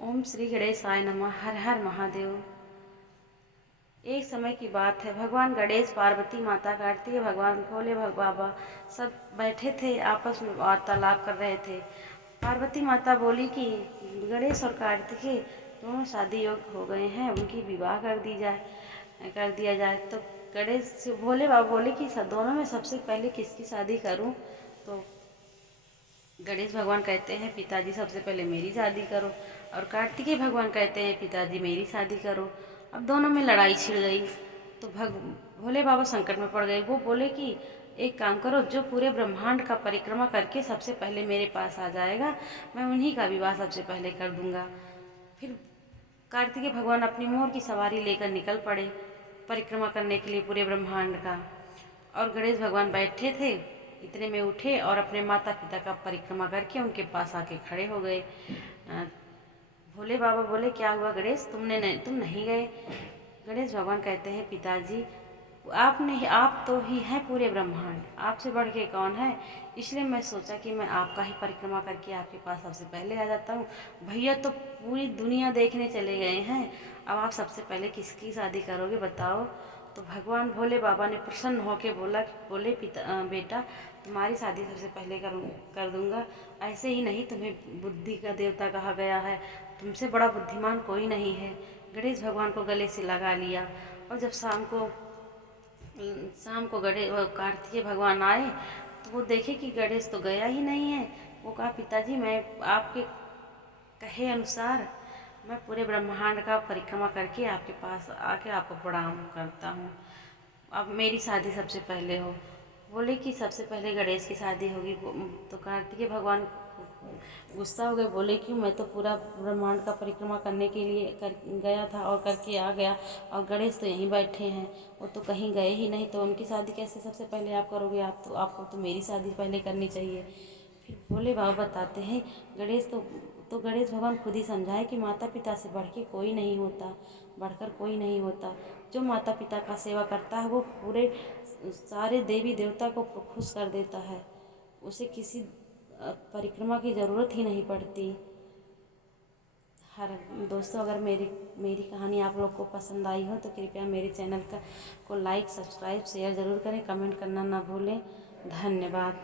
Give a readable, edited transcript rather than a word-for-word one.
ओम श्री गणेशाय नमः। हर हर महादेव। एक समय की बात है, भगवान गणेश, पार्वती माता, कार्तिकेय भगवान, भोले बाबा सब बैठे थे, आपस में वार्तालाप कर रहे थे। पार्वती माता बोली कि गणेश और कार्तिकेय दोनों शादी योग्य हो गए हैं, उनकी विवाह कर दिया जाए। तो गणेश भोले बाबा बोले कि दोनों में सबसे पहले किसकी शादी करूं? तो गणेश भगवान कहते हैं पिताजी सबसे पहले मेरी शादी करो, और कार्तिकेय भगवान कहते हैं पिताजी मेरी शादी करो। अब दोनों में लड़ाई छिड़ गई। तो भोले बाबा संकट में पड़ गए। वो बोले कि एक काम करो, जो पूरे ब्रह्मांड का परिक्रमा करके सबसे पहले मेरे पास आ जाएगा, मैं उन्हीं का विवाह सबसे पहले कर दूंगा। फिर कार्तिकेय भगवान अपनी मोर की सवारी लेकर निकल पड़े परिक्रमा करने के लिए पूरे ब्रह्मांड का। और गणेश भगवान बैठे थे, इतने में उठे और अपने माता पिता का परिक्रमा करके उनके पास आके खड़े हो गए। भोले बाबा बोले क्या हुआ गणेश, तुम नहीं गए? गणेश भगवान कहते हैं पिताजी आप तो ही हैं पूरे ब्रह्मांड, आपसे बढ़ के कौन है, इसलिए मैं सोचा कि मैं आपका ही परिक्रमा करके आपके पास सबसे पहले आ जाता हूँ। भैया तो पूरी दुनिया देखने चले गए हैं, अब आप सबसे पहले किसकी शादी करोगे बताओ? तो भगवान भोले बाबा ने प्रसन्न होकर बोले बेटा तुम्हारी शादी सबसे पहले कर दूंगा। ऐसे ही नहीं, तुम्हें बुद्धि का देवता कहा गया है, तुमसे बड़ा बुद्धिमान कोई नहीं है। गणेश भगवान को गले से लगा लिया। और जब शाम को कार्तिकेय भगवान आए तो वो देखे कि गणेश तो गया ही नहीं है। वो कहा पिताजी मैं आपके कहे अनुसार मैं पूरे ब्रह्मांड का परिक्रमा करके आपके पास आके आपको प्रणाम करता हूँ, अब मेरी शादी सबसे पहले हो। बोले कि सबसे पहले गणेश की शादी होगी। तो कार्तिकेय भगवान गुस्सा हो गए, बोले कि मैं तो पूरा ब्रह्मांड का परिक्रमा करने के लिए गया था और करके आ गया, और गणेश तो यहीं बैठे हैं, वो तो कहीं गए ही नहीं, तो उनकी शादी कैसे सबसे पहले आप करोगे? आपको तो मेरी शादी पहले करनी चाहिए। फिर भोले बाबा बताते हैं गणेश भगवान खुद ही समझाए कि माता पिता से बढ़कर कोई नहीं होता। जो माता पिता का सेवा करता है वो पूरे सारे देवी देवता को खुश कर देता है, उसे किसी परिक्रमा की ज़रूरत ही नहीं पड़ती। दोस्तों, अगर मेरी कहानी आप लोग को पसंद आई हो तो कृपया मेरे चैनल को लाइक, सब्सक्राइब, शेयर ज़रूर करें, कमेंट करना ना भूलें। धन्यवाद।